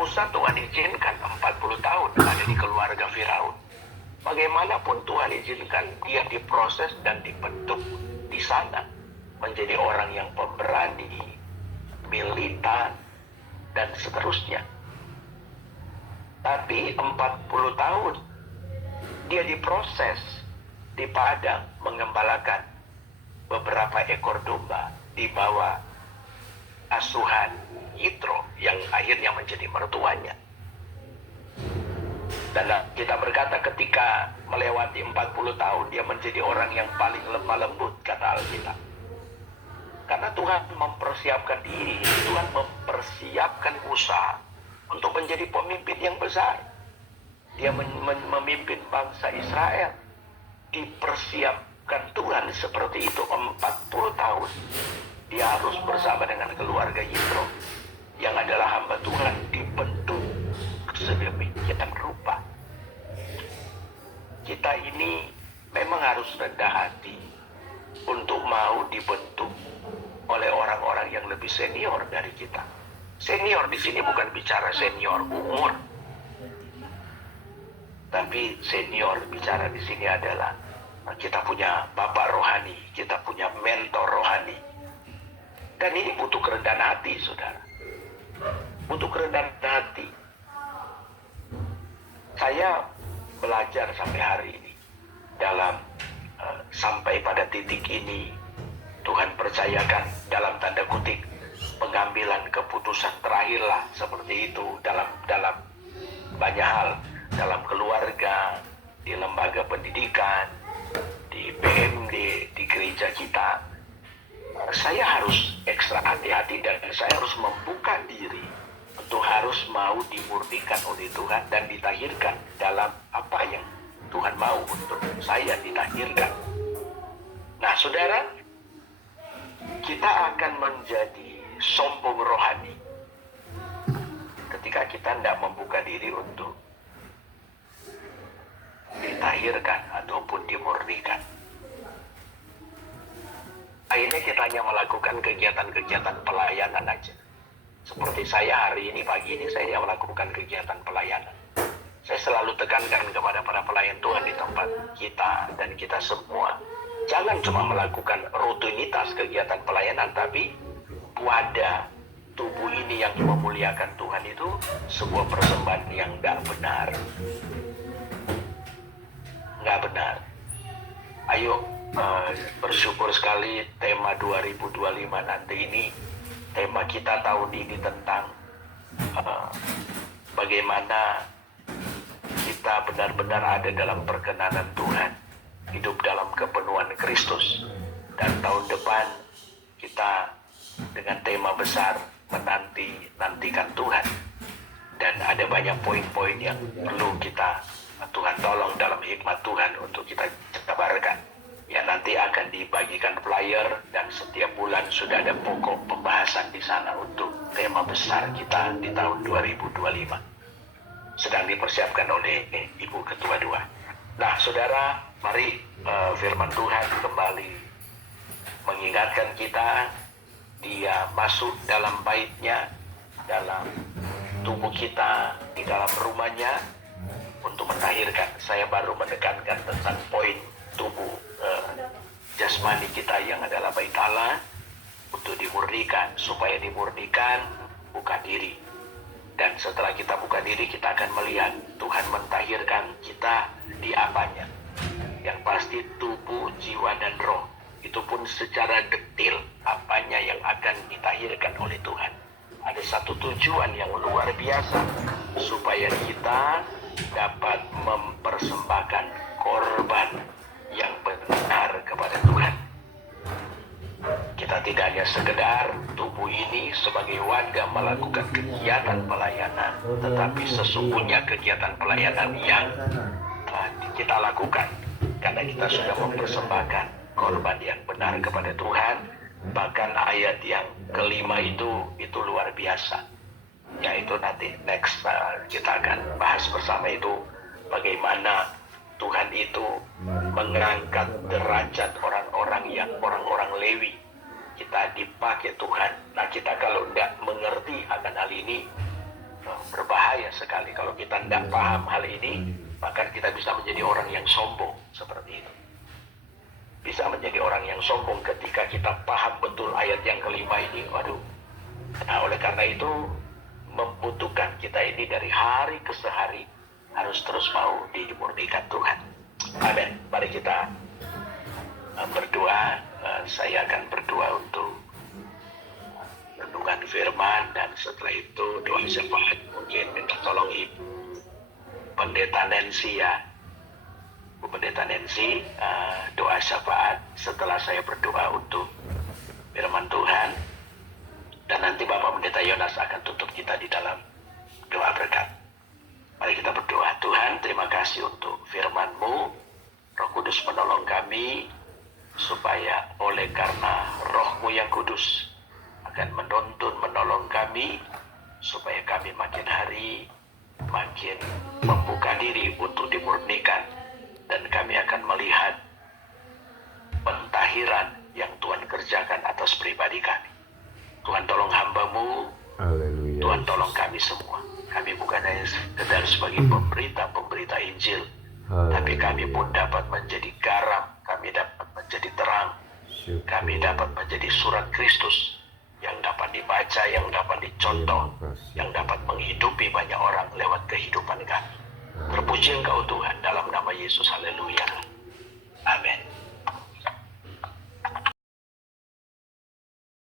Musa Tuhan izinkan 40 tahun ada di keluarga Firaun. Bagaimanapun Tuhan izinkan dia diproses dan dibentuk di sana menjadi orang yang pemberani, militan, dan seterusnya. Tapi 40 tahun dia diproses di padang mengembalakan beberapa ekor domba di bawah asuhan Yitro yang akhirnya menjadi mertuanya. Dan kita berkata ketika melewati 40 tahun dia menjadi orang yang paling lemah lembut, kata Alkitab. Karena Tuhan mempersiapkan diri, Tuhan mempersiapkan Musa untuk menjadi pemimpin yang besar. Dia memimpin bangsa Israel. Dipersiapkan Tuhan seperti itu 40 tahun. Dia harus bersama dengan keluarga Yitro yang adalah hamba Tuhan, dibentuk sedemikian rupa. Kita ini memang harus rendah hati untuk mau dibentuk oleh orang-orang yang lebih senior dari kita. Senior di sini bukan bicara senior umur, tapi senior bicara di sini adalah kita punya bapak rohani, kita punya mentor rohani. Dan ini butuh kerendahan hati, saudara. Butuh kerendahan hati. Saya belajar sampai hari ini dalam sampai pada titik ini Tuhan percayakan dalam tanda kutip pengambilan keputusan terakhirlah seperti itu dalam banyak hal, dalam keluarga, di lembaga pendidikan, di BMD, di gereja kita. Saya harus ekstra hati-hati dan saya harus membuka diri untuk harus mau dimurnikan oleh Tuhan dan ditahirkan dalam apa yang Tuhan mau untuk saya ditahirkan. Nah, saudara, kita akan menjadi sombong rohani ketika kita tidak membuka diri untuk ditahirkan ataupun dimurnikan. Akhirnya kita hanya melakukan kegiatan-kegiatan pelayanan aja. Seperti saya hari ini, pagi ini saya melakukan kegiatan pelayanan. Saya selalu tekankan kepada para pelayan Tuhan di tempat kita dan kita semua. Jangan cuma melakukan rutinitas kegiatan pelayanan, tapi wadah tubuh ini yang memuliakan Tuhan itu sebuah persembahan yang tidak benar. Nggak benar. Ayo bersyukur sekali tema 2025 nanti ini. Tema kita tahun ini tentang bagaimana kita benar-benar ada dalam perkenanan Tuhan, hidup dalam kepenuhan Kristus. Dan tahun depan kita dengan tema besar menantikan Tuhan. Dan ada banyak poin-poin yang perlu Tuhan tolong dalam hikmat Tuhan untuk kita jabarkan. Ya, nanti akan dibagikan flyer dan setiap bulan sudah ada pokok pembahasan di sana untuk tema besar kita di tahun 2025. Sedang dipersiapkan oleh Ibu Ketua 2. Nah, saudara, mari firman Tuhan kembali mengingatkan kita. Dia masuk dalam baitnya, dalam tubuh kita, di dalam rumahnya untuk mentahirkan. Saya baru menekankan tentang poin tubuh jasmani kita yang adalah bait Allah untuk dimurnikan. Supaya dimurnikan, buka diri. Dan setelah kita buka diri, kita akan melihat Tuhan mentahirkan kita di apanya. Yang pasti tubuh, jiwa, dan roh. Itu pun secara detail apanya yang akan ditahirkan oleh Tuhan. Ada satu tujuan yang luar biasa, supaya kita dapat mempersembahkan korban yang benar kepada Tuhan. Kita tidak hanya sekedar tubuh ini sebagai wadah melakukan kegiatan pelayanan, tetapi sesungguhnya kegiatan pelayanan yang telah kita lakukan karena kita sudah mempersembahkan korban yang benar kepada Tuhan. Bahkan ayat yang kelima itu luar biasa, yaitu nanti next kita akan bahas bersama itu bagaimana Tuhan itu mengangkat derajat orang-orang Lewi. Kita dipakai Tuhan. Nah, kita kalau tidak mengerti akan hal ini berbahaya. bahaya sekali kalau kita tidak paham hal ini, maka kita bisa menjadi orang yang sombong seperti itu. Bisa menjadi orang yang sombong ketika kita paham betul ayat yang kelima ini. Waduh. Nah, oleh karena itu membutuhkan kita ini dari hari ke hari harus terus mau dimurnikan Tuhan. Amin. Mari kita berdoa. Saya akan berdoa untuk renungan firman, dan setelah itu doa syafaat. Mungkin minta tolong Ibu Pendeta Nancy ya. Bu Pendeta Nancy, doa syafaat setelah saya berdoa untuk firman Tuhan, dan nanti Bapak Pendeta Yonas akan tutup kita di dalam doa berkat. Mari kita berdoa. Tuhan, terima kasih untuk firman-Mu. Roh Kudus menolong kami supaya oleh karena Roh-Mu yang kudus akan menuntun, menolong kami supaya kami makin hari makin membuka diri untuk dimurnikan, dan kami akan melihat pentahiran yang Tuhan kerjakan atas pribadi kami. Tuhan tolong hamba-Mu. Haleluya. Tuhan tolong kami semua. Kami bukan hanya sekedar sebagai pemberita Injil, tapi kami pun dapat menjadi garam, kami dapat menjadi terang, kami dapat menjadi surat Kristus yang dapat dibaca, yang dapat dicontoh, yang dapat menghidupi banyak orang lewat kehidupan kami. Terpuji Engkau Tuhan, dalam nama Yesus. Haleluya. Amin.